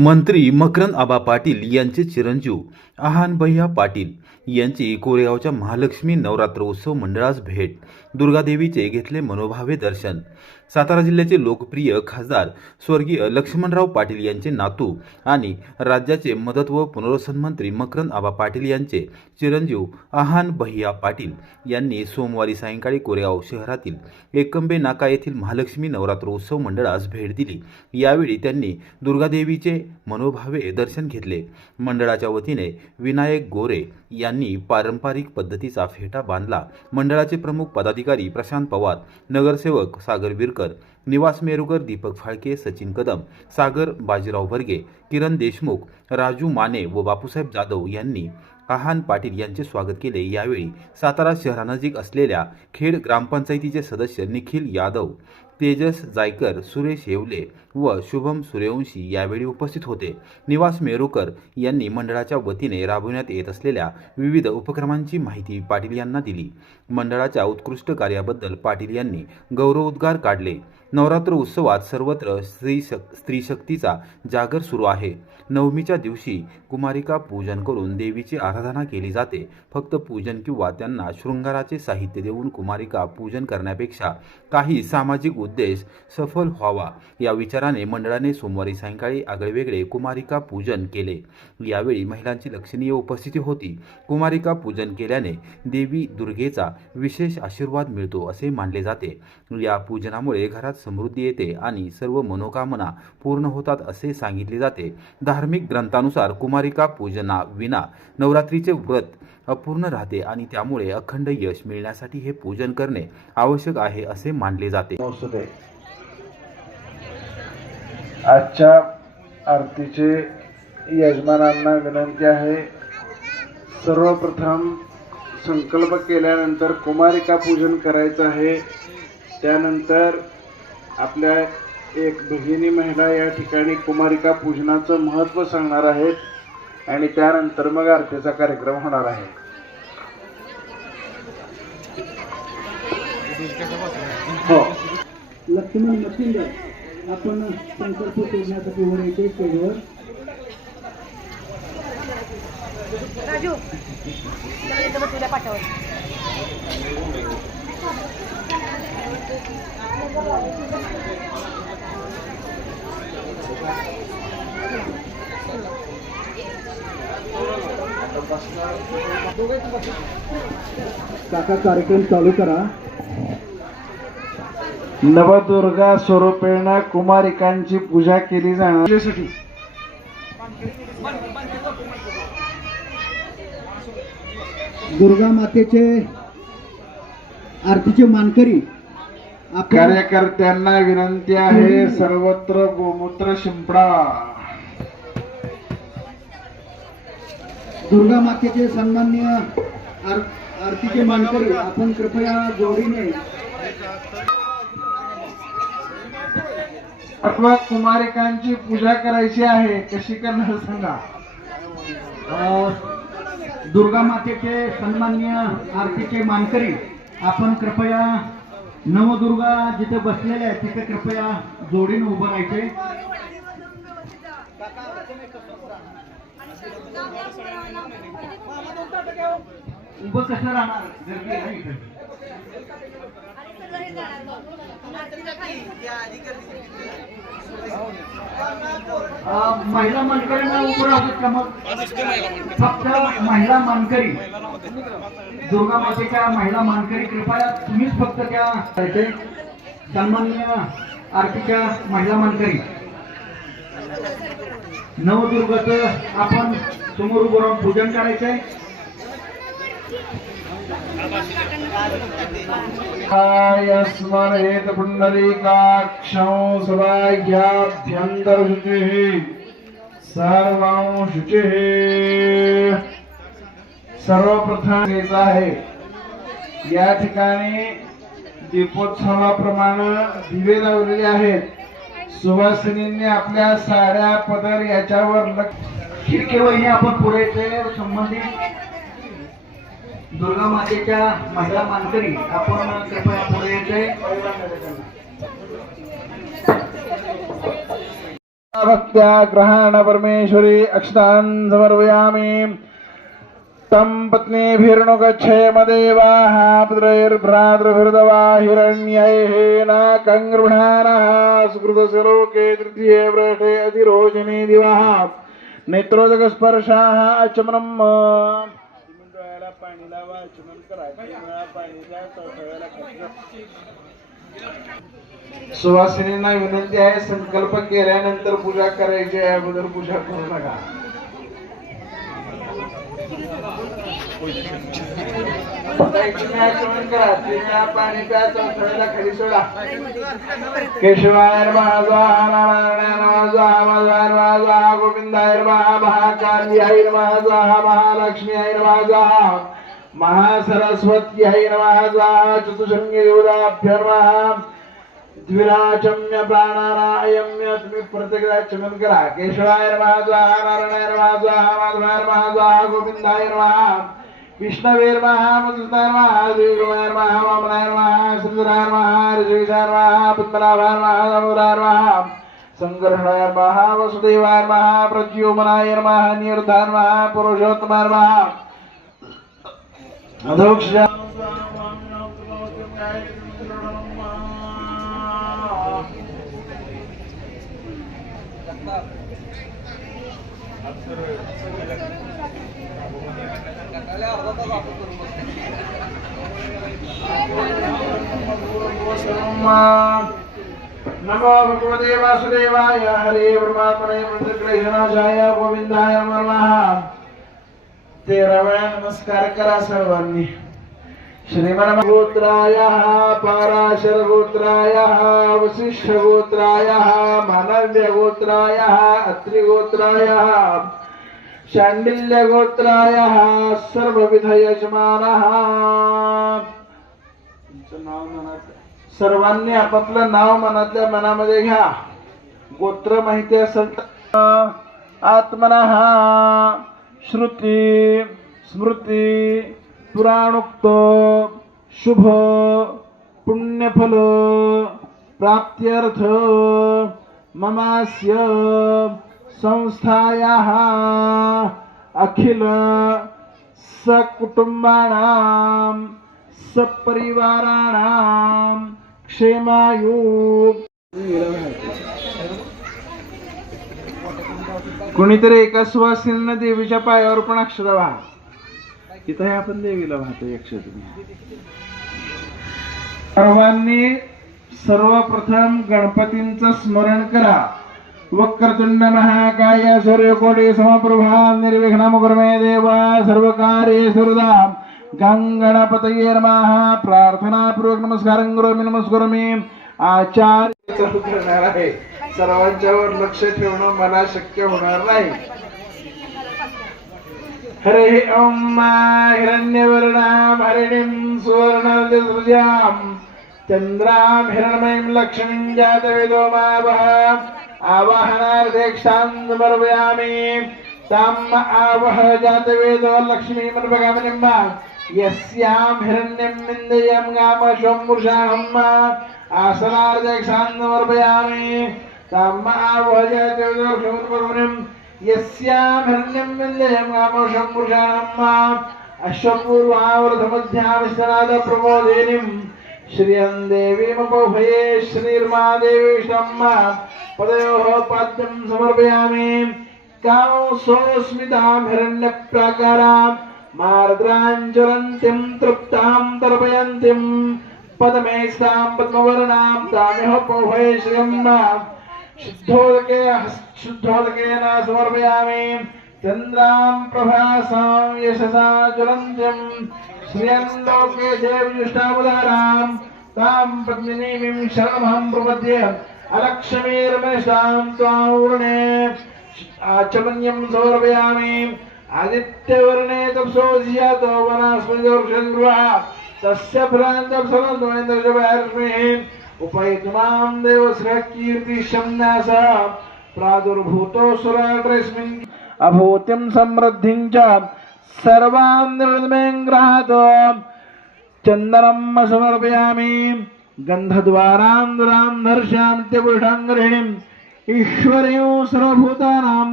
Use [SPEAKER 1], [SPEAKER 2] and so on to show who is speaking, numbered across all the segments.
[SPEAKER 1] मंत्री मकरंद आबा पाटील यांचे चिरंजीव आहान भैया पाटील यांची कोरेगावच्या महालक्ष्मी नवरात्र उत्सव मंडळास भेट दुर्गादेवीचे घेतले मनोभावे दर्शन. सातारा जिल्ह्याचे लोकप्रिय खासदार स्वर्गीय लक्ष्मणराव पाटील यांचे नातू आणि राज्याचे मदत व पुनर्वसन मंत्री मकरंद आबा पाटील यांचे चिरंजीव आहान भैया पाटील यांनी सोमवारी सायंकाळी कोरेगाव शहरातील एकंबे नाका येथील महालक्ष्मी नवरात्र उत्सव मंडळास भेट दिली. यावेळी त्यांनी दुर्गादेवीचे मनोभावे दर्शन घेतले. मंडळाच्या वतीने विनायक गोरे यांनी पारंपरिक पद्धतीचा फेटा बांधला. मंडळाचे प्रमुख पदाधिकारी प्रशांत पवार नगरसेवक सागर विरकर बिरकर निवास मेरुकर दीपक फाळके सचिन कदम सागर बाजीराव भरगे किरण देशमुख राजू माने व बापूसाहेब जाधव यांनी आहान पाटील यांचे स्वागत केले. यावेळी सातारा शहरानजीक असलेल्या खेड ग्रामपंचायतीचे सदस्य निखिल यादव तेजस जायकर सुरेश येवले व शुभम सूर्यवंशी यावेळी उपस्थित होते. निवास मेरुकर यांनी मंडळाच्या वतीने राबविण्यात येत असलेल्या विविध उपक्रमांची माहिती पाटील यांना दिली. मंडळाच्या उत्कृष्ट कार्याबद्दल पाटील यांनी गौरवोद्गार काढले. नवरात्र उत्सवात सर्वत्र स्त्री शक स्त्रीशक्तीचा जागर सुरू आहे. नवमीच्या दिवशी कुमारिका पूजन करून देवीची आराधना केली जाते. फक्त पूजन किंवा त्यांना शृंगाराचे साहित्य देऊन कुमारिका पूजन करण्यापेक्षा काही सामाजिक उद्देश सफल व्हावा या विचाराने मंडळाने सोमवारी सायंकाळी आगळेवेगळे कुमारिका पूजन केले. यावेळी महिलांची लक्षणीय उपस्थिती होती. कुमारिका पूजन केल्याने देवी दुर्गेचा विशेष आशीर्वाद मिळतो असे मानले जाते. या पूजनामुळे घरात समृद्धी येते आणि सर्व मनोकामना पूर्ण होतात असे सांगितले जाते. धार्मिक ग्रंथानुसार कुमारिका पूजना विना नवरात्रीचे व्रत अपूर्ण राहते आणि त्यामुळे अखंड यश मिळण्यासाठी हे पूजन करणे आवश्यक आहे असे मानले जाते.
[SPEAKER 2] आजच्या आरतीचे यजमानांना विनंती आहे सर्वप्रथम संकल्प केल्यानंतर कुमारिका पूजन करायचं आहे त्यानंतर आपल्या एक भगिनी महिला या ठिकाणी कुमारिका पूजनाचं महत्त्व सांगणार आहेत आणि त्यानंतर मग आरतीचा कार्यक्रम होणार आहे. हो.
[SPEAKER 3] लक्ष्मण मशिंदर आपण संकल्प करण्यासाठी वर येते स्टेजवर
[SPEAKER 4] राजू पाठावर.
[SPEAKER 3] काका कार्यक्रम चालू करा.
[SPEAKER 2] नवदुर्गा स्वरूपेण कुमारिकांची पूजा केली जाणार. यासाठी
[SPEAKER 3] दुर्गा मातेचे आरतीचे मानकरी
[SPEAKER 2] कार्यकर्त्यांना विनंती आहे सर्वत्र गोमूत्र शिंपडा.
[SPEAKER 3] दुर्गा मातेचे सन्मान्य आर- आरतीचे मानकरी आपण कृपया जोडीने
[SPEAKER 2] अथवा कुमारिकांची पूजा करायची आहे कशी करणार सांगा?
[SPEAKER 3] दुर्गा मातेचे सन्मान्य आरतीचे मानकरी आपण कृपया नवदुर्गा जिथे बसलेले आहेत तिथे कृपया जोडीने उभं राहायचे. उभं कसं राहणार? गर्दी आहे इथे. महिला मानकऱ्यांना उभं राहतात का मग फक्त महिला मानकरी. दुर्गा मातेच्या महिला मानकरी कृपया तुम्हीच फक्त त्या करायचे. सन्माननीय आरतीच्या महिला मानकरी. नवदुर्गाचं आपण समोर उभं राहून पूजन करायचंय.
[SPEAKER 2] स्मरेत पुंडरीकाक्षं सदाभ्यन्तरशुचिः सर्वां शुचिः। सर्वप्रथम आहे या ठिकाणी दीपोत्सवाप्रमाणे दिवे लावलेले आहेत. सुवासिनींनी आपल्या साड्या पदर याच्यावर लक्ष
[SPEAKER 3] खिडकी वहिनी आपण पुढे येते संबंधित दुर्गा मातेच्या महिला मानकरी आपण कृपया पुढे येते
[SPEAKER 2] भक्त्या ग्रहाण परमेश्वरी अक्षतान् समर्पयामि। तं पत्नीभिर्नुगच्छेमदेवाः पुत्रैर्भ्रातृभिर्दवा हिरण्यैः न कङ्गृह्णानः सुकृतस्य लोके तृतीये वृषे अतिरोहिणी दिवः। नेत्रोदकस्पर्शाः अचमनम् पाणी लावा चमन करा पाणी द्या चौथ्या सुवासिनींना विनंती आहे संकल्प केल्यानंतर पूजा करायची आहे अगोदर पूजा करू नका. आचमन करा माझा पाणी प्या चौथ्या खाली सोडा. केशवाय नमः स्वाहा नारायणाय नमः स्वाहा नमः स्वाहा महासरस्वत्यै नमः स्वाहा द्विराचम्य प्राणानायम्य तुम्ही प्रत्येक चमन करा केशवाय नमः स्वाहा नारायणाय नमः स्वाहा माधवाय नमः स्वाहा गोविंदाय नमः। विष्णवे नमः मधुसूदनाय नमः देवीरमाय नमः वामनाय नमः श्रीधराय नमः ऋषिकेशाय नमः पद्मनाभाय नमः दामोदराय नमः। संकर्षणाय नमः वसुदेवाय नमः प्रद्युम्नाय नमः निरुद्धाय नमः पुरुषोत्तमाय नमः। अधोक्ष नमो भगवते वासुदेवाय हरे परमात्मने मंत्रक्लेशनाशाय गोविंदाय नमः तेरा वेळा नमस्कार करा सर्वांनी. श्रीमान गोत्राय पाराशर गोत्राय वसिष्ठ गोत्राय मानव्य गोत्राय अत्रि गोत्राय शांडिल्य गोत्राय सर्वविध यजमान नाव मनात सर्वांनी आपापलं नाव मनातल्या मनामध्ये घ्या. गोत्र माहिती असेल तर आत्मना. श्रुती स्मृती पुराणोक्त शुभ पुण्यफल प्राप्त्यर्थ ममास्य संस्थायाः अखिल सकुटुंबाणां सपरिवाराणां क्षेमायु। कुणीतरी एका सुवासिनीनं देवीच्या पायावर पण अक्षर वाहा इथं आपण देवीला वाहतो अक्षर सर्वांनी सर्वप्रथम गणपतींचं स्मरण करा. वक्रतुंड महाकाय सूर्यकोटी समप्रभा निर्विघ्नम देवा सर्व कार्ये सुरदाम गंगणपतये नमः. प्रार्थनापूर्वक नमस्कार करोमी नमस्कार मी. आचार्य आहे सर्वांच्यावर लक्ष ठेवणं मला शक्य होणार नाही हरे ओम हिरण्यवर्णाम हरिणीं सुवर्णसृजाम् चन्द्रां हिरण्मयीं लक्ष्मीं जातवेदो मावः आवाहनार्थेक्षां समर्पयामि ताम् आवह जातवेदो लक्ष्मीमर्पगामिनिम् यस्यां हिरण्यं विन्दयं गामशं पुरुषाहम् आसनार्थेक्षां समर्पयामि ताम् കാമോഷം അശ്വപൂർവാവൃതമധ്യാവിശ്വനാഥ പ്രബോധേനും ശ്രിയം ദേവീമപൗഭയേ ശ്രീർമാദേവീഷ്ടമ്മ പദയോഹ പാദ്യം തൃപ്താം പത്മവർണാം मार्द्राञ्चलन्तीं तृप्तां तर्पयन्तीं पदमेस्तां पद्मवर्णां तामिह पोभये श्रियं शुद्धोदके शुद्धोदकेन समर्पयामि चन्द्रां प्रभासां यशसा ज्वलन्तीं श्रियं लोके देवयुष्टामुदारां तां पद्मिनीं शरणमहं प्रपद्ये अलक्ष्मीर्मनिष्ठां त्वां आचमन्यं समर्पयामि आदित्यवर्णे तप्सोऽधियातो वनस्पतिदोर्षन्द्रुवः तस्य फलान्तप्सरन्द्वेन्द्रजवैर्ष्मिः उपैतमां देवस्रः कीर्तिशम्नासा प्रादुर्भूतोऽसुराट्रेस्मिन् अभूतिं समृद्धिं च सर्वान् निर्मेङ्ग्रहतो चन्दनं सर्वभूतानां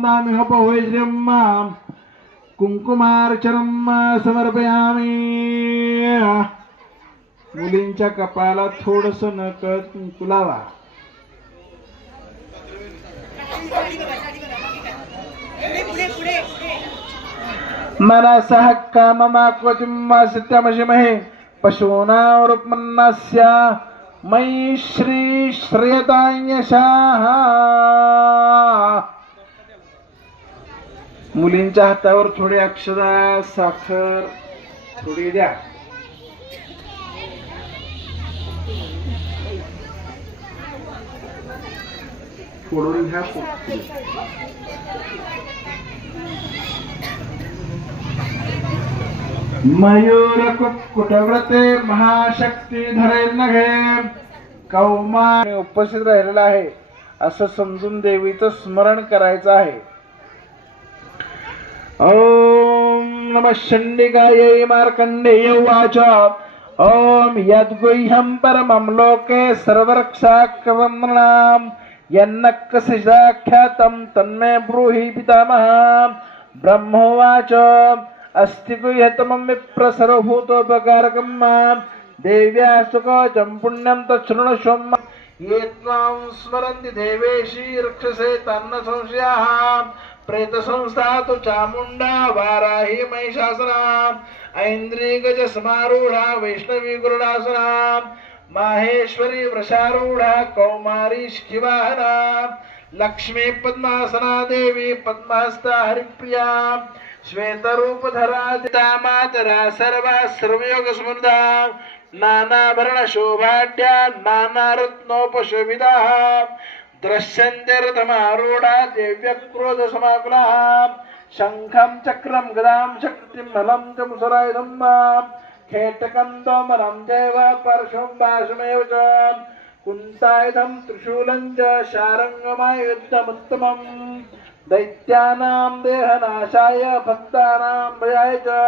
[SPEAKER 2] समर्पयामि। मुलींच्या कपाळाला थोडस नकळत कुंकू लावा मनसः काममाक्वचिं सत्यमशिमहे. पशूनावरुत्मन्नस्य मयि श्री श्रेयतायशाः मुलींच्या हातावर थोडी अक्षरा साखर थोडी द्या. घ्या पोटली. मयूर कुटव्रते महाशक्ती धरेल नघे. कौमा उपस्थित राहिलेला आहे. असं समजून देवीचं स्मरण करायचं आहे. ओम नम शंडिकायै मार्कंडेय उवाच. ओम यद्गुह्यं परमं लोके सर्वरक्षाक्रमणाम् यन्नक्कसिदाख्यातं तन्मे ब्रूहि पितामह। ब्रह्मोवाच अस्ति गुह्यतमं विप्रसरभूतोपकारकं मां। देव्या सुखोचं पुण्यं तच्छृणुष्वं ये त्वां स्मरन्ति देवेशी रक्षसे तन्न संशयाः। प्रेतसंस्था तु चामुण्डा वाराही महिषासना ऐन्द्रिगजसमारूढा वैष्णवी गुरुडासना माहेश्वरी वृषारूढा कौमारी शिखिवाहना लक्ष्मी पद्मासना देवी पद्महस्ता हरिप्रिया श्वेतरूपधरा दिता मातरा सर्वा सर्वयोग स्मृता नानाभरण शोभाढ्या नानारत्नोपशोभिता द्रश्यन्ते रथमारूढा दिव्यक्रोध समाकुलाः शङ्खं चक्रं गदां शक्तिं हलं च मुसरायुधं खेटकं तोमरं चैव परशुं पाशुमेव च कुन्तायुधं त्रिशूलं च शारङ्गमायुद्धमुत्तमम् दैत्यानां देहनाशाय भक्तानां भयाय च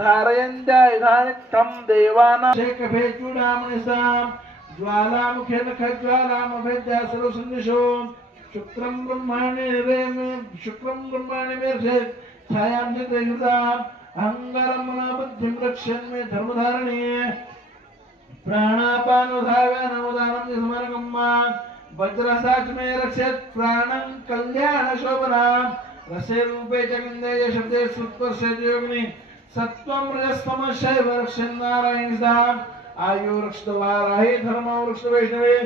[SPEAKER 2] धारयन्त्यायुधानित्थं देवानां शेखभेचूडामणिसां ज्वालामुखेन खज्वालामभेद्या सर्वसन्निशो शुक्रं ब्रह्माणे रेम शुक्रं ब्रह्माणे मेर्षे छायां चित्रयुता अहङ्कारं मनाबुद्धिं रक्ष्यन् मे धर्मधारणे। प्राणापानुधाव्यानवदानं च समर्गं मा वज्रसाच में रक्षेत् प्राणं कल्याणशोभना। रसे रूपे च गन्धे च शब्दे सुत्वर्षे च योगिनि। रजस्तम शैव रक्षन् नारायण सा आयु रक्षवाराहे धर्मो वृक्ष वैष्णवे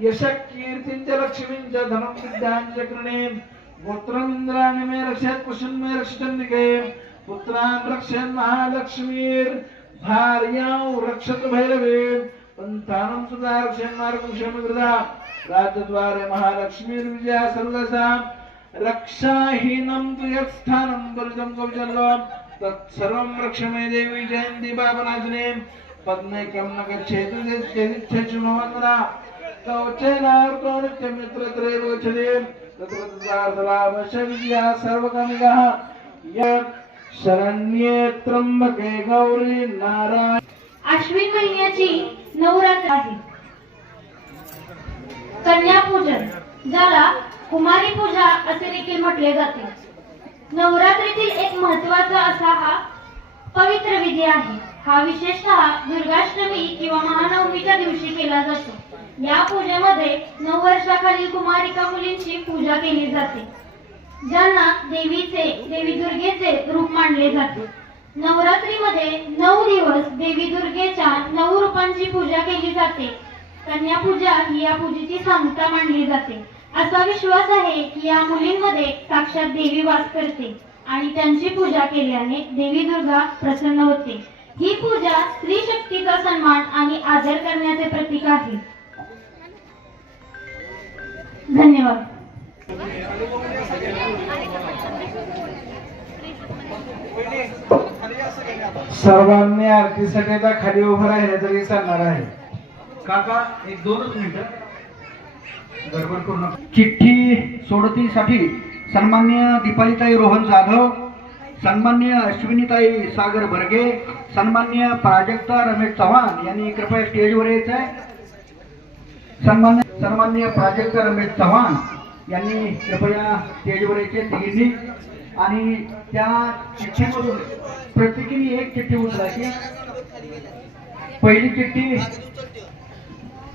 [SPEAKER 2] यश कीर्तिं च लक्ष्मीं च धनं विद्यां च कृणे। गोत्रमिन्द्राणि मे रक्षेत् पशून् मे रक्षचण्डिके पुत्रान् रक्षन् महालक्ष्मीर भार्यां रक्षतु भैरवे पन्थानं सुद्धा रक्षण मार्गं क्षमकृता राजद्वारे महालक्ष्मीर्विजया सर्वसा रक्षाहीनं तु यत्स्थानं परितं कौशल्य तत्सर्वं रक्ष मे देवी जयन्ती पापनाशने पद्मैकं न गच्छेतु यदिच्छेच्छुमवन्दना कवचेनार्को नित्यमित्रत्रैर्वचने तत्र तत्रार्थलाभस्य विजया सर्वकामिकः यत् शरण्ये त्र्यंबके गौरी नारायण।
[SPEAKER 5] आश्विन महिन्याची नवरात्र आहे. कन्या पूजन ज्याला कुमारी पूजा असे देखील म्हटले जाते. नवरात्रीतील एक महत्त्वाचा असा हा पवित्र विधी आहे. हा विशेषतः दुर्गाष्टमी किंवा महानवमीच्या दिवशी केला जातो. या पूजेमध्ये नऊ वर्षाखालील कुमारिका मुलींची पूजा केली जाते. ज्यांना देवीचे देवी दुर्गेचे रूप मानले जाते. नवरात्रीमध्ये नऊ दिवस देवी दुर्गेच्या नऊ रूपांची पूजा केली जाते. कन्या पूजा ही या पूजेची सांगता मानली जाते. असा विश्वास आहे की या मुलींमध्ये साक्षात देवी वास करते आणि त्यांची पूजा केल्याने देवी दुर्गा प्रसन्न होते. ही पूजा स्त्री शक्तीचा सन्मान आणि आदर करण्याचे प्रतीक आहे. धन्यवाद.
[SPEAKER 2] सर्वांनी आरतीसाठी आता खाली उभं राहिलं तरी चालणार आहे.
[SPEAKER 3] काका एक दोनच मिनिटं. गडबड करू नका. चिठ्ठी सोडतीसाठी सन्मान्य दीपालीताई रोहन जाधव सन्मान्य अश्विनीताई सागर बर्गे सन्मान्य प्राजक्ता रमेश चव्हाण यांनी कृपया स्टेजवर यायचं आहे सन्मान्य सन्मान्य प्राजक्ता रमेश चव्हाण यांनी कृपया स्टेजवर यायचे तिघींनी आणि त्या चिठ्ठीमधून प्रत्येकीने एक चिठ्ठी उचलायची पहिली चिठ्ठी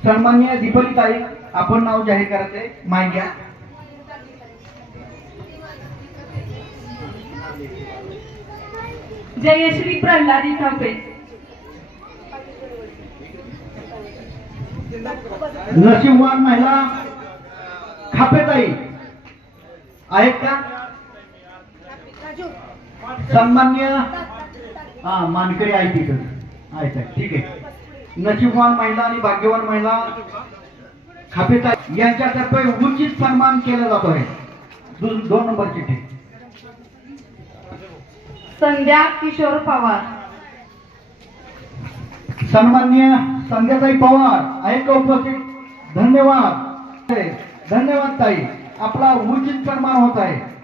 [SPEAKER 3] सन्मान्य दीपली ताई आपण नाव जाहीर करायचंय माय घ्या
[SPEAKER 6] जयश्री प्रल्हादी थापे
[SPEAKER 3] नशिबवान महिला खापेताई. आहेत का सन्मान्य हा मानकरी आहे तिथं आहेत आहेत. ठीक आहे. नशीबवान महिला आणि भाग्यवान महिला खापेताई यांच्यातर्फे उचित सन्मान केला जातो आहे. दोन नंबर चिठ्ठी.
[SPEAKER 6] संध्या किशोर पवार.
[SPEAKER 3] सन्मान्य संध्याताई पवार आहेत का उपस्थित. धन्यवाद. धन्यवाद ताई. आपला उचित सन्मान होत आहे.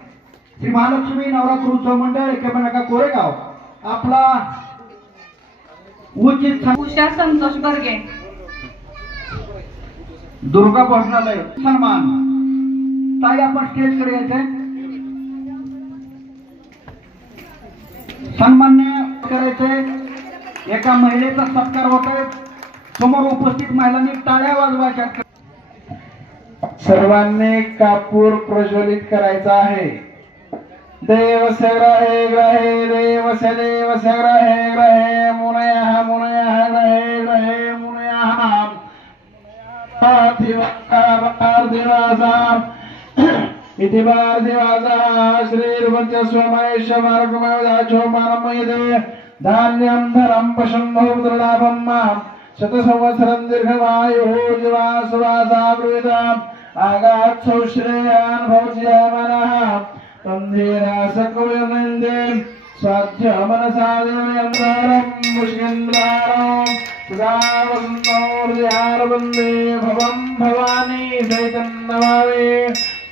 [SPEAKER 3] श्री महालक्ष्मी नवरात्र उत्सव मंडळ एकमेका कोरेगाव. आपला उचित सन्मान
[SPEAKER 6] उषा संतोष बर्गे.
[SPEAKER 3] दुर्गा भोजनालय सन्मान. ताई आपण स्टेजकडे यायचंय. सन्मान्य करायचे एका महिलेचा सत्कार होतोय समोर उपस्थित महिलांनी टाळ्या वाजवायच्या
[SPEAKER 2] सर्वांनी कापूर प्रज्वलित करायचा आहे. देवस ग्रहे ग्रहे देवस देवस ग्रहे ग्रहे मुनयः मुनयः ग्रहे ग्रहे मुनयः। पार्थिवासाम् इति पार्थिवासः। श्रीर्वचस्वमहेश्वमार्गमयदाचो मानमयते धान्यं धरं पशम्भो दृढाभं मां शतसंवत्सरं दीर्घवायुः जीवासवासावृताम् आगात्सौ श्रेयान् भवज्यमनः तन्धीरा स्वाध्य मनसा देवयन्तारं मुष्केन्द्रारं सदा वसन्तौर्यारवन्दे भवं भवानी चैतन्यभावे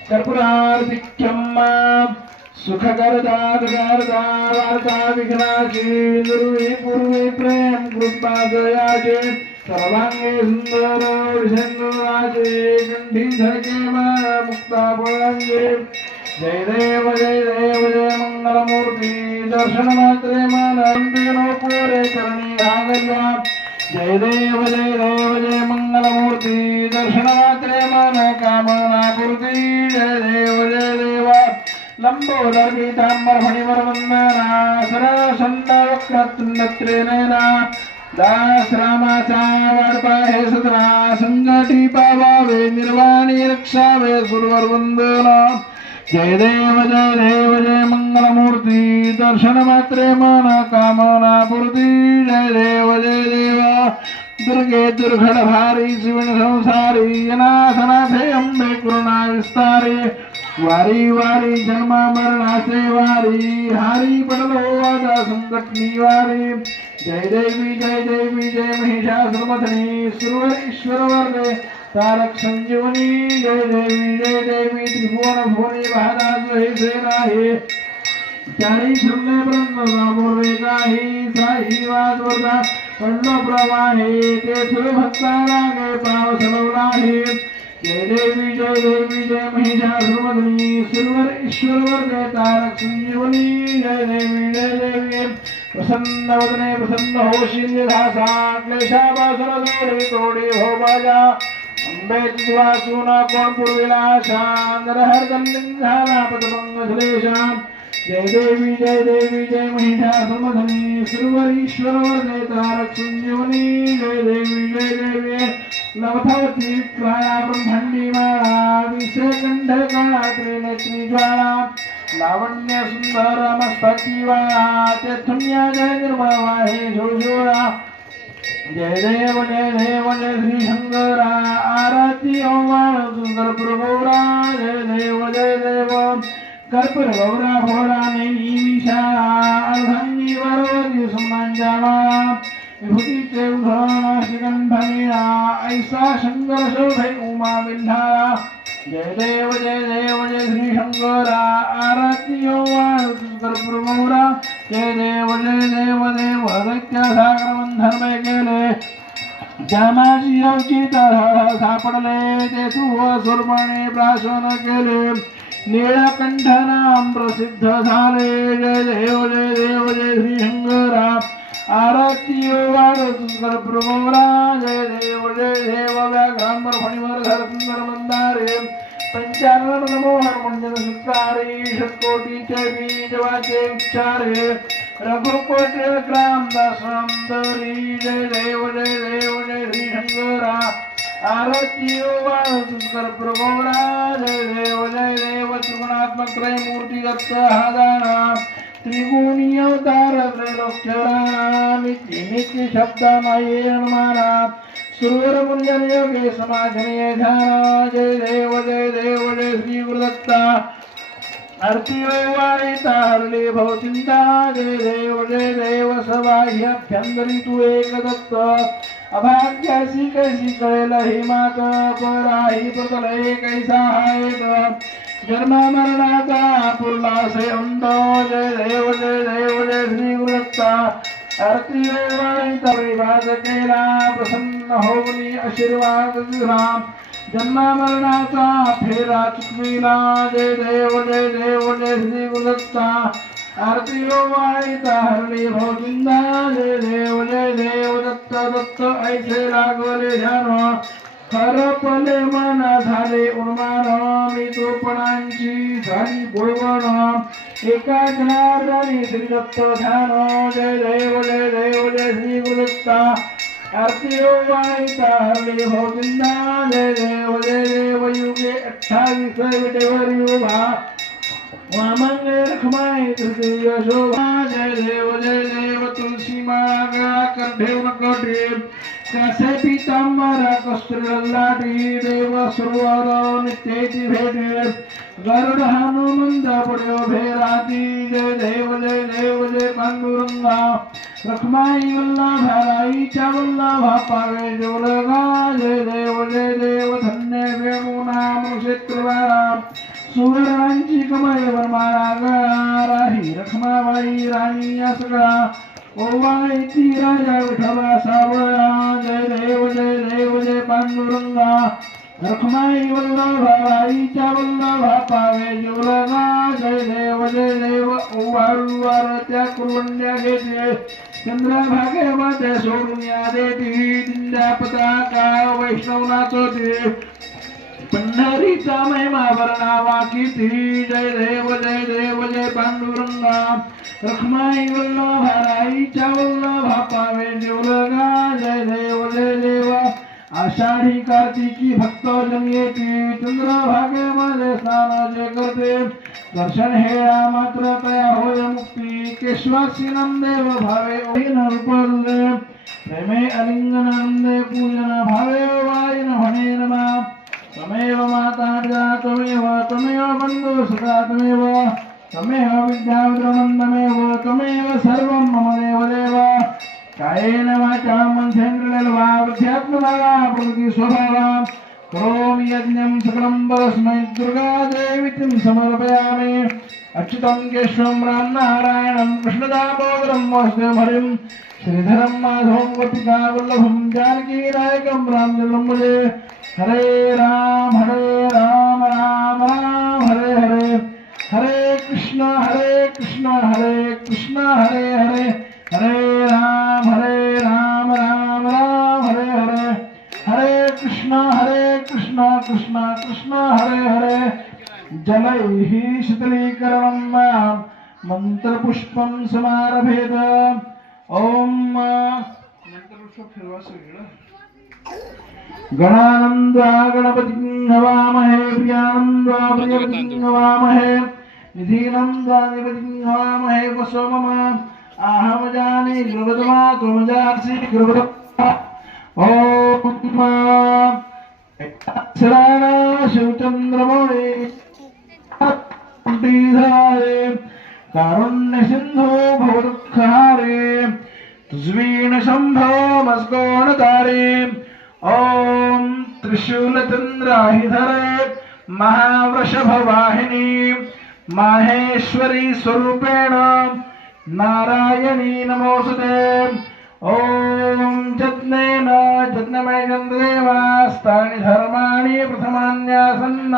[SPEAKER 2] कर्पूरार्तिक्यम् सुखकरता करता वार्ता विघ्नाची दुर्वी पूर्वी प्रेम कृपादयाचे सर्वांगे सुंदर विषंगाचे कंठी धरके मुक्ता पळांगे जय देव जय देव जय मंगलमूर्ती दर्शन मात्रे मानंते करणी रागल्या जय देव जय देव जय मंगलमूर्ती दर्शन मात्रे मन कामना पूर्ती जय देव जय देवा लंबोदर पीतांबर फणिवर वंदना सरसंड दास रामाचा हे पावावे निर्वाणी रक्षावे सुरवर वंदना जय देव जय देव जय मंगलमूर्ती दर्शन मात्रे मन कामना पूर्ती। जय देव जय देवा दुर्गे दुर्घट भारी जीवन संसारी अनाथनाथे अंबे करुणा विस्तारे। वारी वारी जन्मा मरणाचे वारी हारी पडलो वाजा संकट निवारी जय देवी जय देवी जय महिषासुरमथनी सुरवरेश्वर वर्गे तारक संजीवनी जय देवी जय देवी त्रिभुवन भुवनी महाराज हे आहे चारी शून्य ब्रह्म रामोरे नाही साई वाजवता पंड प्रवाहे तेथुर भक्ता रागे पाव सलवला आहे जय देवी जय देवी जय महिषासुरमधनी सुरवर ईश्वर जय तारक संजीवनी जय देवी जय देवी प्रसन्न वदने प्रसन्न होशी निरासा क्लेशापासुर जोडे तोडे हो बाजा। अंबे वासूना कोण पूर्वीला शांतर हर झाला पदभंग जय देवी जय देवी जय महिषासुरमधनी सुरवर ईश्वर वर्गे तारक संजीवनी जय देवी जय देवी लवथवती प्राया ब्रह्मंडी माळा विषकंठ काळा त्रिनेत्री ज्वाळा लावण्य सुंदर मस्तकी वाळा तेथून जय निर्मळा हे झुळझुळा जय देव जय देव जय श्री शंकरा आरती ओवाळ सुंदर प्रभोरा जय देव जय देव. कर्पूर गौरा भोरा नेमी विशाळा अर्धांगी वरवरी सुमनांच्या माळा विभूतीचे उधळण ऐसा शंकर शोभे उमा विंधाळा जय देव जय देव जय श्री शंकरा आरती ओवाळ कर्पूर गौरा जय देव जय देव देव दैत्य सागर केले. ज्ञानाची वंचित सापडले ते सुरमणे प्राशन केले. निळकंठ नाम प्रसिद्ध झाले. जय देव जय देव जय श्री शंकरा आरती वाढ प्रभोरा. जय देव जय देव व्याघ्रांबर फणीवर धर सुंदर मंदारे. पंचानन नमो हरमंडल सुतारे षटकोटीचे बीज वाचे उच्चारे रघुकोट ग्राम दासंदरी जय देव जय देव जय श्री शंकरा आरती सुंदर प्रभोरा जय देव जय देव त्रिगुणात्मक त्रय मूर्ती दत्त हा दाना त्रिगुणी अवतार त्रैलोक्यराणा नित्य नित्य शब्द माये अनुमाना सुरवर कुंजन योगे समाधने ध्याना जय देव जय देव जय श्री गुरुदत्ता आरती वाळीता हरले भवचिंता जय देव जय देव सबाह्यभ्यंतरी तू एक दत्त अभाग्यासी कैसी कळेल हे मात पराही प्रतले कैसा हायत जन्म मरणाचा पुरलासे अंत जय देव जय देव जय श्री गुरुदत्ता आरती परिभास केला प्रसन्न होऊनी आशीर्वाद दिला जन्म मरणाचा फेरा चुकविला जय देव जय देव जय श्री गुरुदत्ता। आरती वाईता हरणी भोजिंदा जय देव जय देव दत्त दत्त ऐसे लागले ध्यान हरपले मन झाले उन्मान मी तोपणांची झाली बोलवण एका जनार्दनी श्री दत्त ध्यान जय देव जय देव जय श्री गुरुत्ता आरती वाईता हरली भोजिंदा जय देव जय देव युगे अठ्ठावीस विटेवर युभा वामंगे रखमाई तुझे शोभा जय देव जय देव तुलसी मागा कंठे नकोटे कसे पितांबर कस्तुरलाडी देव सुरवर नित्येची भेटे गरुड हनुमंत पुढे उभे राहती जय देव जय देव जय पांडुरंगा रखमाई वल्लभाईच्या वल्लभा पावे जोलगा जय देव जय देव धन्य वेणूनाम क्षेत्रवारा सुवर्णांची कमाई वरमाळा गळा राही रखमाबाई राणी असगा. सगळा राजा विठोबा सावळा. जय देव जय देव जय पांडुरंगा. रखमाई वल्लभाईच्या वल्लभा पावे जोलगा जय देव जय देव ओवाळूवार त्या कुरवंड्या घेते. चंद्रभागेमध्ये सोडून या देती दिंड्या पताका वैष्णवनाथ पंढरीचा महिमा वर्णावा किती जय देव जय देव जय पांडुरंगा. रखमाई वल्लभाईच्या वल्लभा पावे देवलगा जय देव जय देव. आषाढी कार्तिकी भक्त येती चंद्रभागेमध्ये स्नान जे करते. दर्शन हेळा मात्र तया होय मुक्ती. केशवासी नंदेव भावे ओहीन रूपल्ले. प्रेमे अलिंगनानंदे पूजन भावे वायन म्हणे नमा. తమేవ మాతా తమేవ తమేవ బంధు సుఖా తమేవ తమేవ విద్యావిద్రణం తమేవ తమేవ సర్వం మమ దేవదేవ. కాయేన వాచా మంత్రేంద్రులవా వృద్ధ్యాత్మలాగా ప్రతి స్వభావా. కరోమి యజ్ఞం సకలం పరస్మై దుర్గాదేవిత్యం సమర్పయామి. అచ్యుతం కేశవం రామనారాయణం కృష్ణదామోదరం వాసుదేవం హరిం. శ్రీధరం మాధవం గోపికా వల్లభం జానకీ నాయకం రామజలంబుజే हरे राम हरे राम राम राम हरे हरे। हरे कृष्ण हरे कृष्ण हरे कृष्ण हरे हरे। हरे राम हरे राम राम राम हरे हरे। हरे कृष्ण हरे कृष्ण कृष्ण कृष्ण हरे हरे। जलैः शीतलीकरणं मां मन्त्रपुष्पं समारभेत। ॐ मन्त्रपुष्प फिरवा सगळं गणानंदा गणपती हवामहे प्रियानंदा प्रियपती हवामहे निधीनंदा निपती हवामहे वसो मम आहम जाने गुरुपदमा त्वम जासि गुरुपदमा ओम शरण शिवचंद्रमौळे धरारे कारुण्य सिंधो भवदुःखहारे तुझवीण शंभो ఓం త్రిశూలచంద్రాహిధరే మహావృషభవాహిని మాహేశ్వరీ స్వరూపేణ నారాయణీ నమోసుతే ఓం జత్నేన జత్నమయజంద్రేవాస్తాని ధర్మాణి ప్రథమాన్యాసన్న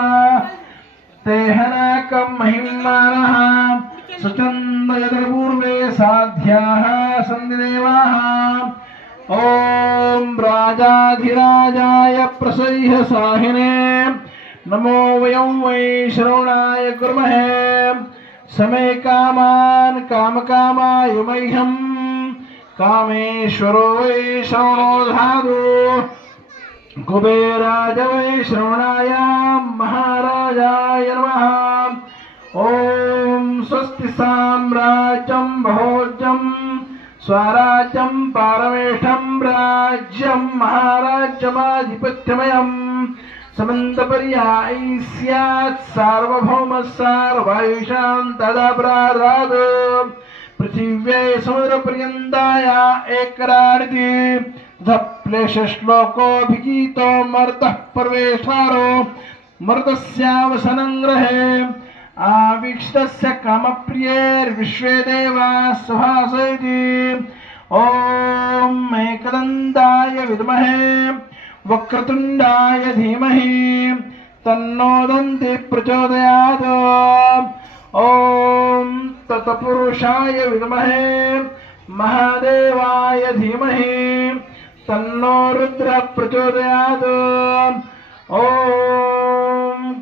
[SPEAKER 2] తేహనాకం మహిమానః సుచందయదపూర్వే సాధ్యాः సంధిదేవాः ॐ राजाधिराजाय प्रसह्य साहिने नमो वयं वै श्रवणाय कुर्महे। समे कामान् कामकामाय मह्यम् कामेश्वरो वै श्रवणो धातु। कुबेराज वै श्रवणाय महाराजाय नमः। ॐ स्वस्ति साम्राज्यं भोज्यम् स्वराज्यं पारमेष्ठं राज्यं महाराज्यमाधिपत्यमयम् समन्तपर्यायी स्यात् सार्वभौमः सार्वायुषां तदा प्रादात् पृथिव्यै समुद्रपर्यन्ताय एकराडिति। तथप्लेशश्लोकोऽभिगीतो मर्तः पर्वेष्ठारो मर्तस्यावसनं ग्रहे आवीक्षितस्य कामप्रियैर्विश्वे देवाः सभासयति ॐ एकदन्ताय विद्महे वक्रतुण्डाय धीमहि तन्नो दन्ति प्रचोदयात्। ॐ तत्पुरुषाय विद्महे महादेवाय धीमहि तन्नो रुद्रः प्रचोदयात्। ॐ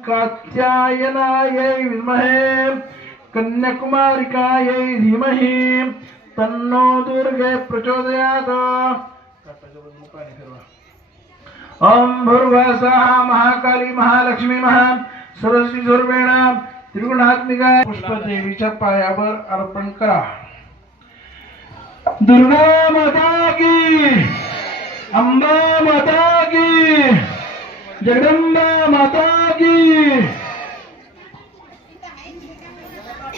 [SPEAKER 2] कात्यायनायै विद्महे कन्याकुमारिकायै धीमहि तन्नो दुर्गे प्रचोदयात्। ओम भूर्भुवस्वः महाकाली महालक्ष्मी महा सरस्वती स्वरूपेण त्रिगुणात्मिका पुष्पदेवीच्या पायावर अर्पण करा। दुर्गा माता की अंबा माता की जगदंबा माता की